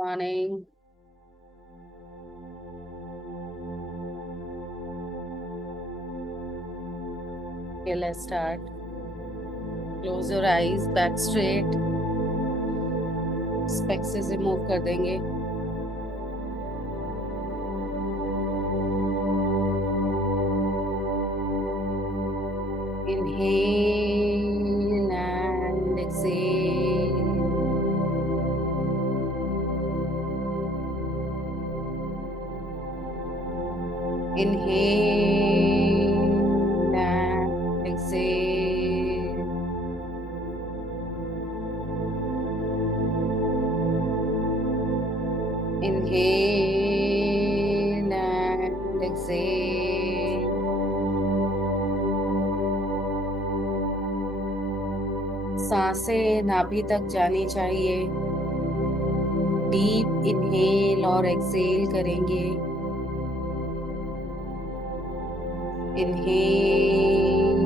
Morning. let's start. Close your eyes, back straight. Specs से remove कर देंगे। Inhale and exhale. Inhale and exhale. Inhale and exhale. सांसें नाभि तक जानी चाहिए। डीप इनहेल और एक्सेल करेंगे। Inhale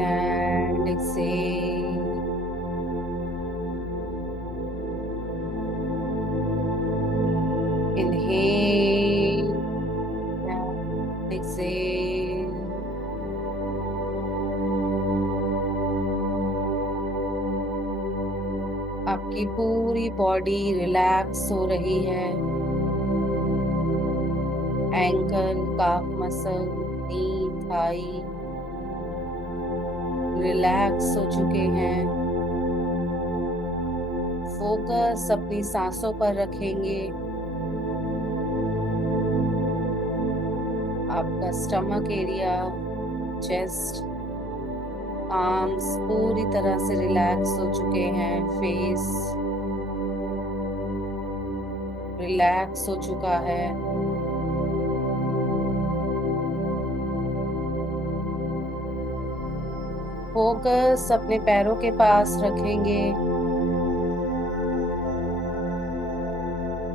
and exhale. Inhale and exhale. आपकी पूरी बॉडी रिलैक्स हो रही है। एंकल, काफ मसल, नी, थाई रिलैक्स हो चुके हैं। फोकस अपनी सांसों पर रखेंगे। आपका स्टमक एरिया, चेस्ट, आर्म्स पूरी तरह से रिलैक्स हो चुके हैं। फेस रिलैक्स हो चुका है। फोकस अपने पैरों के पास रखेंगे।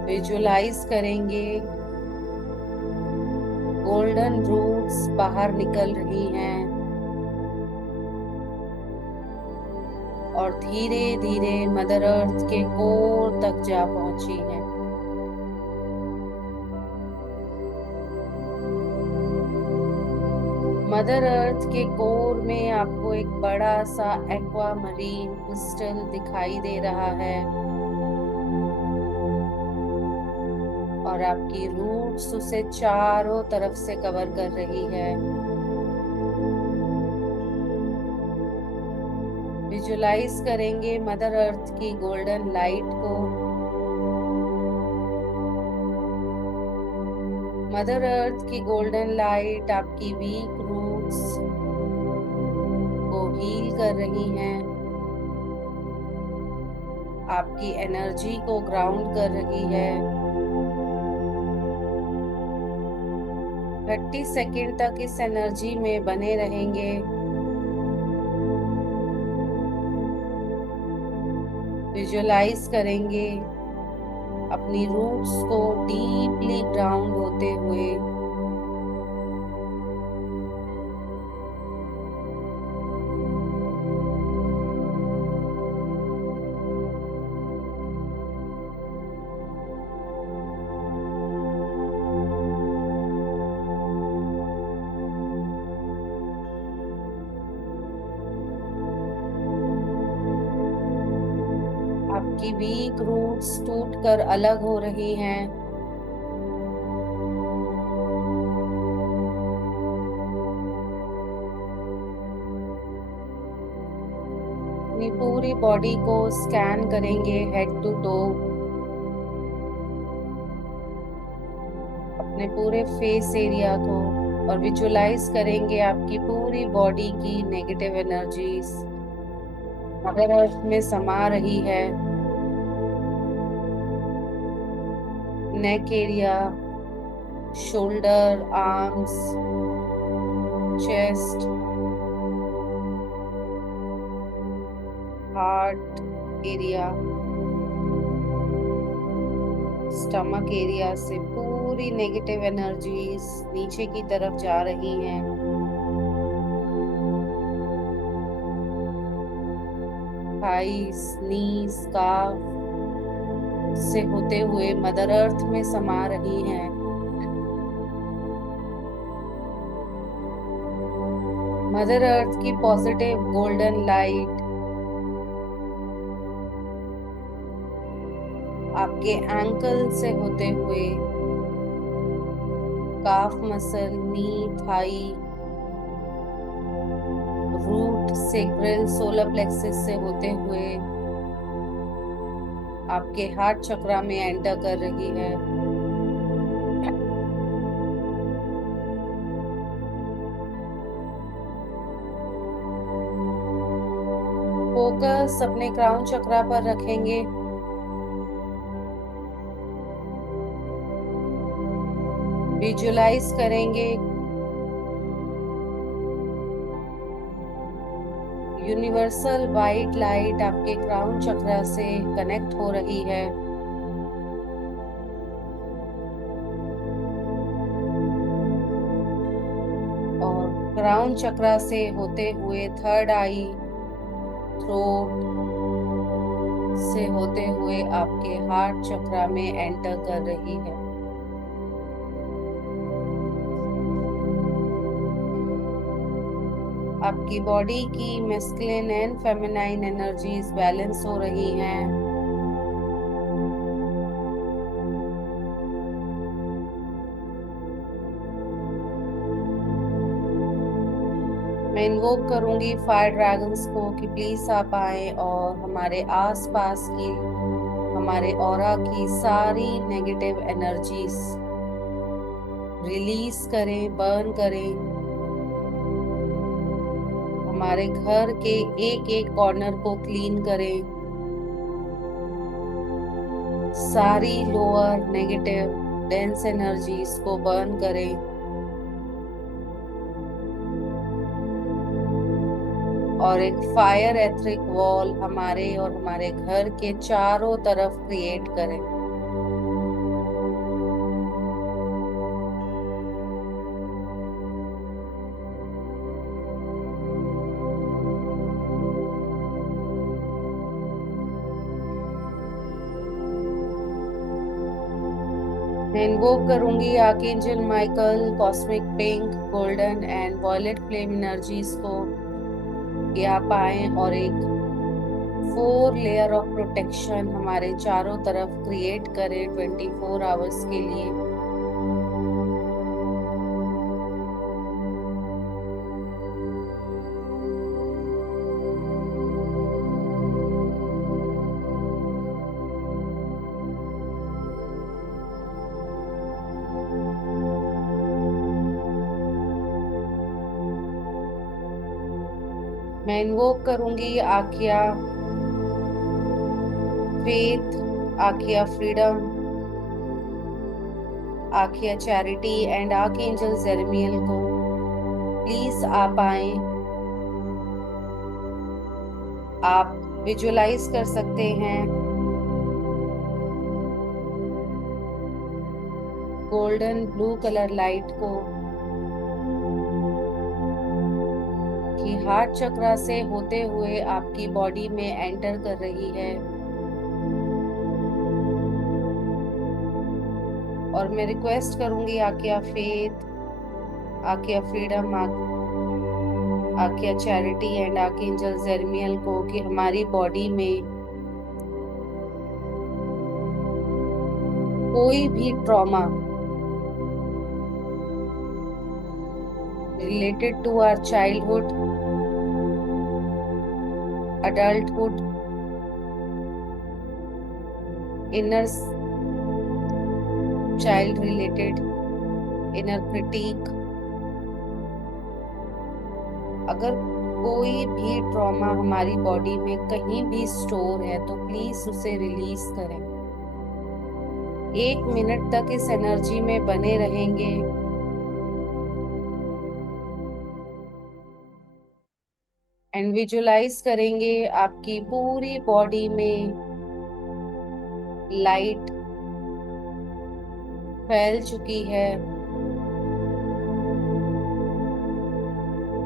विजुलाइज करेंगे गोल्डन रूट्स बाहर निकल रही हैं और धीरे धीरे मदर अर्थ के कोर तक जा पहुंची हैं। मदर अर्थ के कोर में आपको एक बड़ा सा एक्वा मरीन क्रिस्टल दिखाई दे रहा है और आपकी रूट्स उसे चारों तरफ से कवर कर रही है। विजुलाइज करेंगे मदर अर्थ की गोल्डन लाइट को। मदर अर्थ की गोल्डन लाइट आपकी वीक रूट्स को हील कर रही हैं, आपकी एनर्जी को ग्राउंड कर रही है। 30 सेकेंड तक इस एनर्जी में बने रहेंगे। विजुलाइज करेंगे अपनी रूट्स को डीपली ग्राउंड होते हुए। आपकी वीक रूट्स टूटकर अलग हो रही हैं। अपनी पूरी बॉडी को स्कैन करेंगे हेड टू टो। अपने पूरे फेस एरिया को और विजुलाइज करेंगे आपकी पूरी बॉडी की नेगेटिव एनर्जीज मदर अर्थ में समा रही है। Neck area, shoulder, arms, chest, heart area, stomach area से पूरी नेगेटिव एनर्जीज नीचे की तरफ जा रही हैं। थाइस, नीज, काफ, से होते हुए मदर अर्थ में समा रही हैं। मदर अर्थ की पॉजिटिव गोल्डन लाइट आपके एंकल से होते हुए calf muscle, knee, thigh, root, sacral, solar plexus से होते हुए आपके हार्ट चक्रा में एंटर कर रही है। फोकस अपने क्राउन चक्रा पर रखेंगे। विजुलाइज करेंगे यूनिवर्सल वाइट लाइट आपके क्राउन चक्रा से कनेक्ट हो रही है। और क्राउन चक्रा से होते हुए थर्ड आई, थ्रोट से होते हुए आपके हार्ट चक्रा में एंटर कर रही है। आपकी बॉडी की masculine and feminine energies balance हो रही हैं। मैं इन्वोक करूंगी फायर ड्रैगन्स को कि प्लीज आप आए और हमारे आसपास की, हमारे ऑरा की सारी नेगेटिव एनर्जीज रिलीज करें, बर्न करें। हमारे घर के एक एक कॉर्नर को क्लीन करें। सारी लोअर नेगेटिव डेंस एनर्जीज को बर्न करें। और एक फायर एथरिक वॉल हमारे और हमारे घर के चारों तरफ क्रिएट करें। मैं इन्वोक करूंगी archangel Michael, cosmic pink, golden and violet flame energies को कि आप आए और एक 4 लेयर ऑफ प्रोटेक्शन हमारे चारों तरफ क्रिएट करें 24 आवर्स के लिए। मैं इन्वोक करूंगी आकिया faith, Akiya freedom, Akiya charity and archangel जेरेमियल को प्लीज आप आए। आप विजुलाइज कर सकते हैं गोल्डन ब्लू कलर लाइट को कि हार्ट चक्रा से होते हुए आपकी बॉडी में एंटर कर रही है। और मैं रिक्वेस्ट करूंगी आकिया faith, Akiya freedom, Akiya charity and archangel जेरेमियल को कि हमारी बॉडी में कोई भी trauma related to our childhood, adulthood, inner child related, inner critique, अगर कोई भी ट्रॉमा हमारी बॉडी में कहीं भी स्टोर है तो प्लीज उसे रिलीज करें। 1 मिनट तक इस एनर्जी में बने रहेंगे। एंड विजुलाइज करेंगे आपकी पूरी बॉडी में लाइट फैल चुकी है।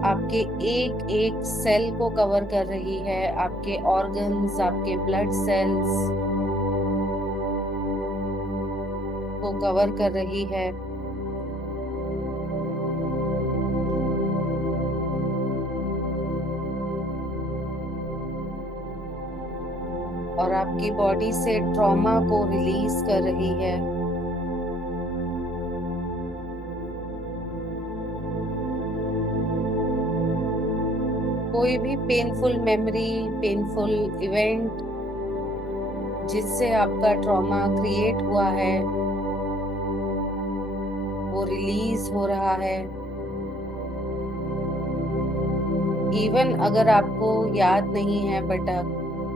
आपके एक एक सेल को कवर कर रही है, आपके ऑर्गन्स, आपके ब्लड सेल्स, को कवर कर रही है। और आपकी बॉडी से ट्रॉमा को रिलीज कर रही है। कोई भी पेनफुल मेमोरी, पेनफुल इवेंट जिससे आपका ट्रॉमा क्रिएट हुआ है, वो रिलीज हो रहा है। इवन अगर आपको याद नहीं है, बट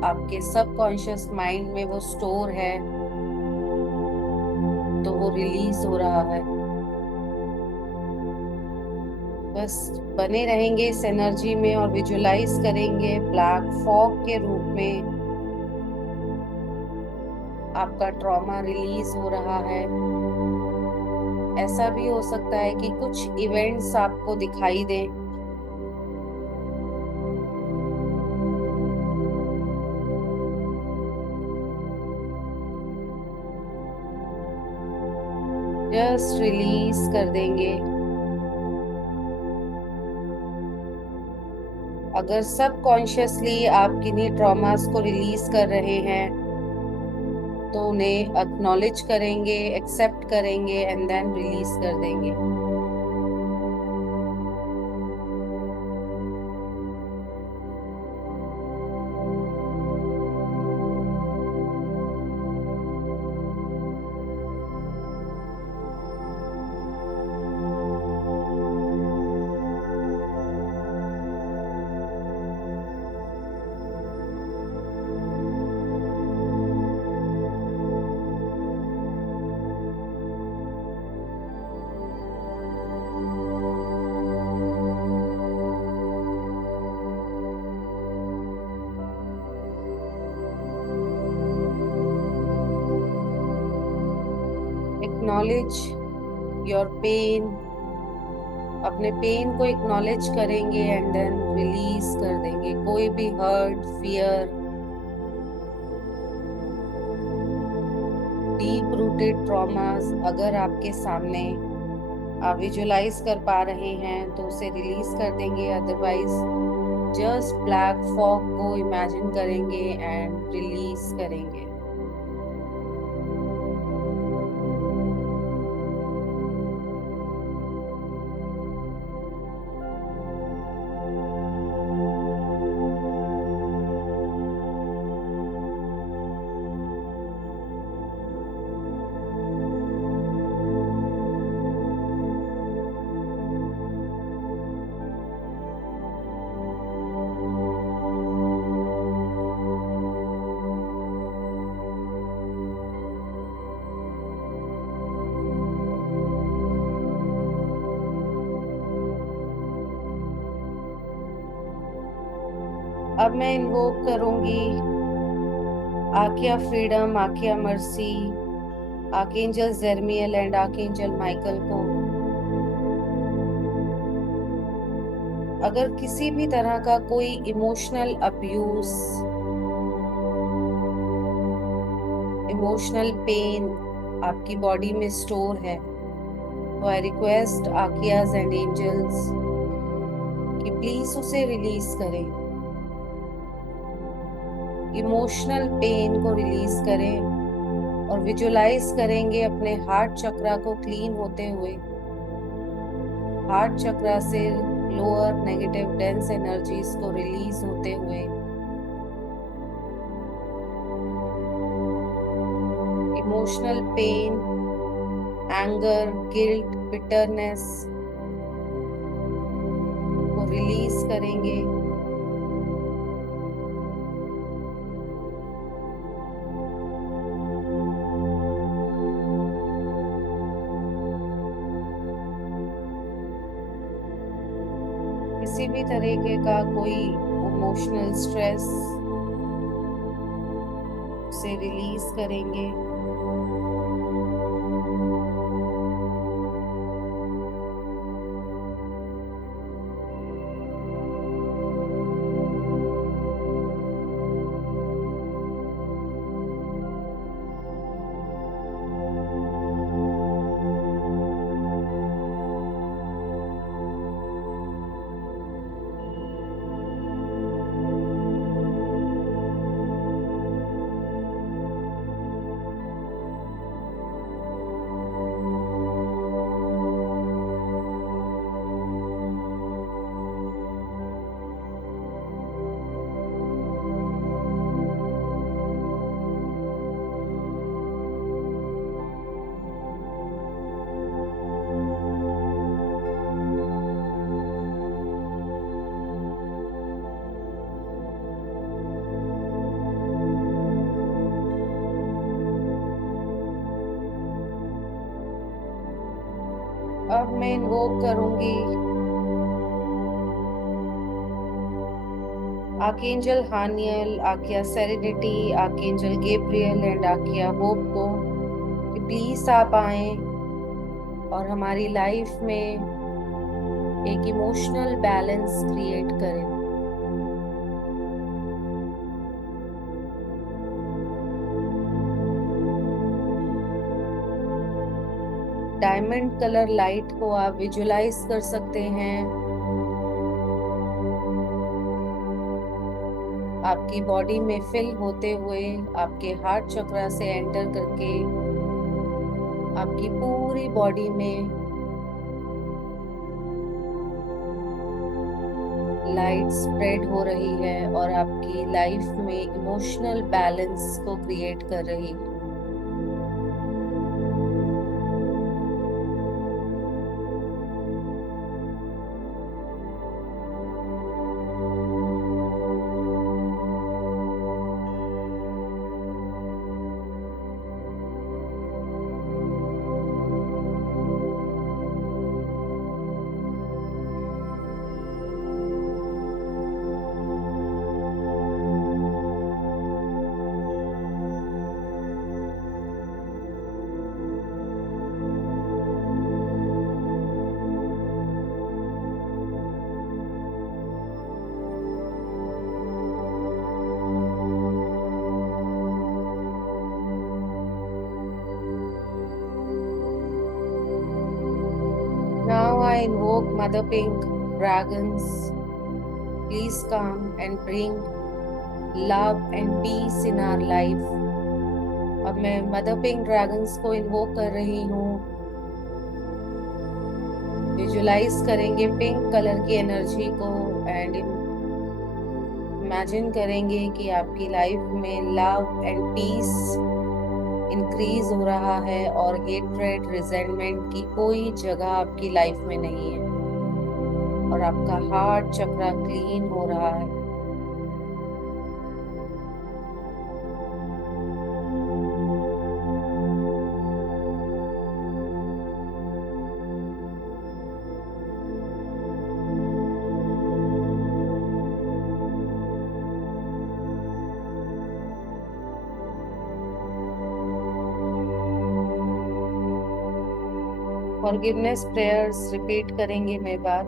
आपके सबकॉन्शियस माइंड में वो स्टोर है, तो वो रिलीज हो रहा है। बस बने रहेंगे इस एनर्जी में और विजुलाइज करेंगे ब्लैक फॉग के रूप में आपका ट्रॉमा रिलीज हो रहा है। ऐसा भी हो सकता है कि कुछ इवेंट्स आपको दिखाई दें। जस्ट रिलीज कर देंगे। अगर सबकॉन्शियसली आप किन्हीं ट्रॉमास को रिलीज कर रहे हैं, तो उन्हें एक्नॉलेज करेंगे, एक्सेप्ट करेंगे एंड देन रिलीज कर देंगे। Acknowledge your pain. अपने पेन को एक्नॉलेज करेंगे एंड देन रिलीज कर देंगे। कोई भी hurt, fear, deep rooted traumas अगर आपके सामने आप विजुलाइज कर पा रहे हैं, तो उसे रिलीज कर देंगे। अदरवाइज जस्ट ब्लैक फॉग को इमेजिन करेंगे एंड रिलीज करेंगे। अब मैं इन्वोक करूंगी आकिया freedom, Akiya mercy, archangel जेरमियल and archangel Michael को। अगर किसी भी तरह का कोई इमोशनल अब्यूज, इमोशनल पेन आपकी बॉडी में स्टोर है, तो आई रिक्वेस्ट आकियाज एंड एंजल्स कि प्लीज उसे रिलीज करें। इमोशनल पेन को रिलीज करें और विजुलाइज करेंगे अपने हार्ट चक्रा को क्लीन होते हुए। हार्ट चक्रा से लोअर नेगेटिव डेंस एनर्जीज को रिलीज होते हुए। Emotional pain, anger, guilt, bitterness को रिलीज करेंगे। किसी भी तरीके का कोई इमोशनल स्ट्रेस से रिलीज करेंगे। अब मैं इन्वोक करूंगी archangel हानियल, Akiya serenity, archangel Gabriel and Akiya hope को कि प्लीज आप आए और हमारी लाइफ में एक इमोशनल बैलेंस क्रिएट करें। डायमंड कलर लाइट को आप विजुलाइज कर सकते हैं आपकी बॉडी में फिल होते हुए, आपके हार्ट चक्रा से एंटर करके आपकी पूरी बॉडी में लाइट स्प्रेड हो रही है और आपकी लाइफ में इमोशनल बैलेंस को क्रिएट कर रही है। Now I invoke Mother Pink dragons. Please come and bring love and peace in our life. अब मैं मदर पिंक ड्रैगन्स को इन्वोक कर रही हूँ। विजुलाइज करेंगे पिंक कलर की एनर्जी को एंड इमेजिन करेंगे कि आपकी लाइफ में लव एंड पीस इंक्रीज हो रहा है और हेट्रेड रिजेंटमेंट की कोई जगह आपकी लाइफ में नहीं है और आपका हार्ट चक्रा क्लीन हो रहा है। फॉरगिवनेस प्रेयर्स रिपीट करेंगे मेरे बाद।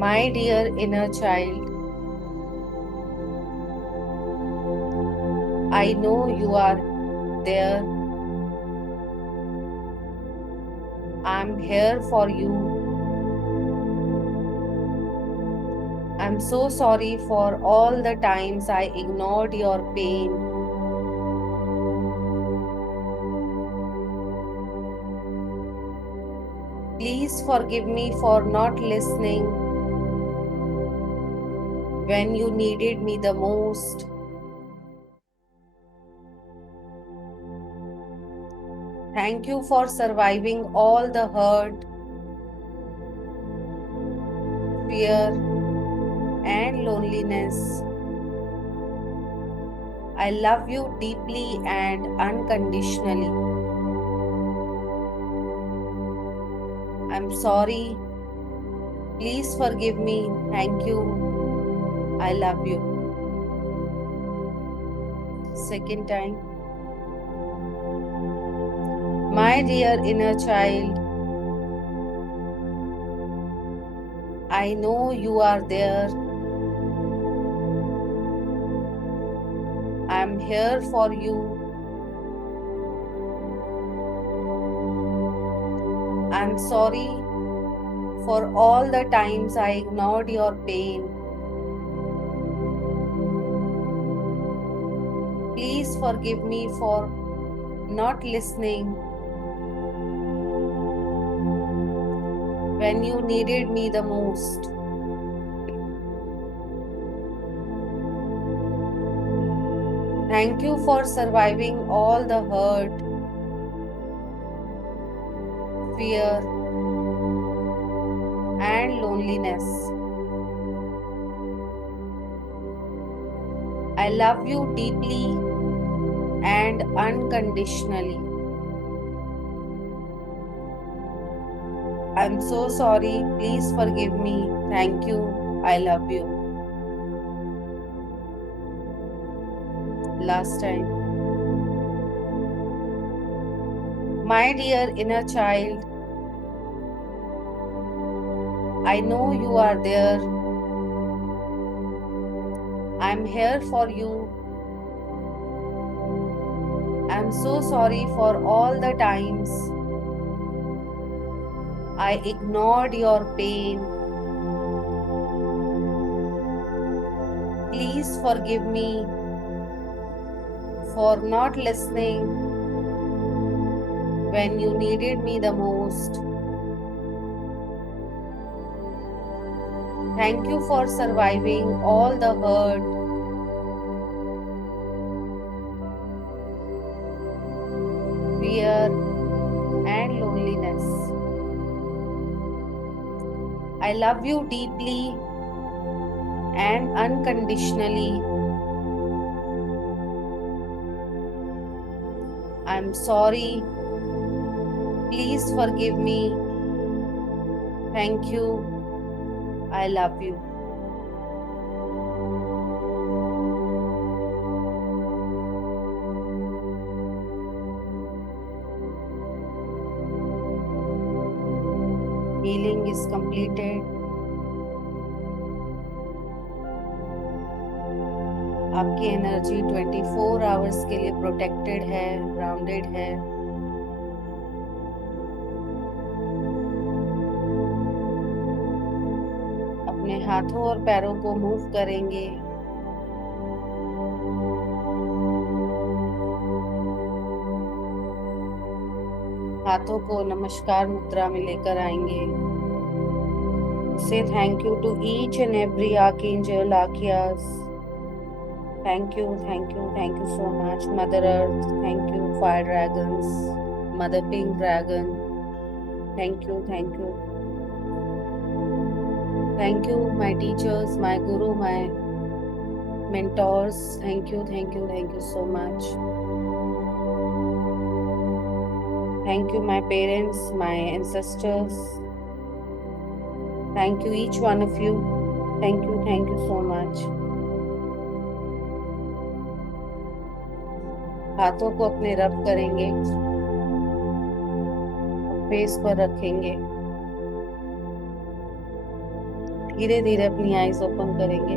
My dear inner child, I know you are there. I am here for you. I am so sorry for all the times I ignored your pain. Please forgive me for not listening when you needed me the most. Thank you for surviving all the hurt, fear, and loneliness. I love you deeply and unconditionally. I'm sorry. Please forgive me. Thank you. I love you. Second time. My dear inner child, I know you are there. I am here for you. I am sorry for all the times I ignored your pain. Please forgive me for not listening when you needed me the most. Thank you for surviving all the hurt, fear, and loneliness. I love you deeply and unconditionally. I'm so sorry. Please forgive me. Thank you. I love you. Last time. My dear inner child, I know you are there. I'm here for you. I'm so sorry for all the times I ignored your pain. Please forgive me for not listening when you needed me the most. Thank you for surviving all the hurt, fear, and loneliness. I love you deeply and unconditionally. I'm sorry. Please forgive me. Thank you. I love you. Healing is completed. आपकी energy 24 hours के लिए protected है, grounded है। अपने हाथों और पैरों को मूव करेंगे। हाथों को नमस्कार मुद्रा में लेकर आएंगे। Say thank you to each and every archangel, archeas. Thank you, thank you, thank you so much. Mother Earth, thank you. Fire dragons, Mother Pink Dragon, thank you, thank you. Thank you, my teachers, my guru, my mentors. Thank you, thank you, thank you so much. Thank you, my parents, my ancestors. Thank you, each one of you. Thank you so much. हाथों को अपने रब करेंगे, face पर रखेंगे। धीरे धीरे अपनी आईज ओपन करेंगे।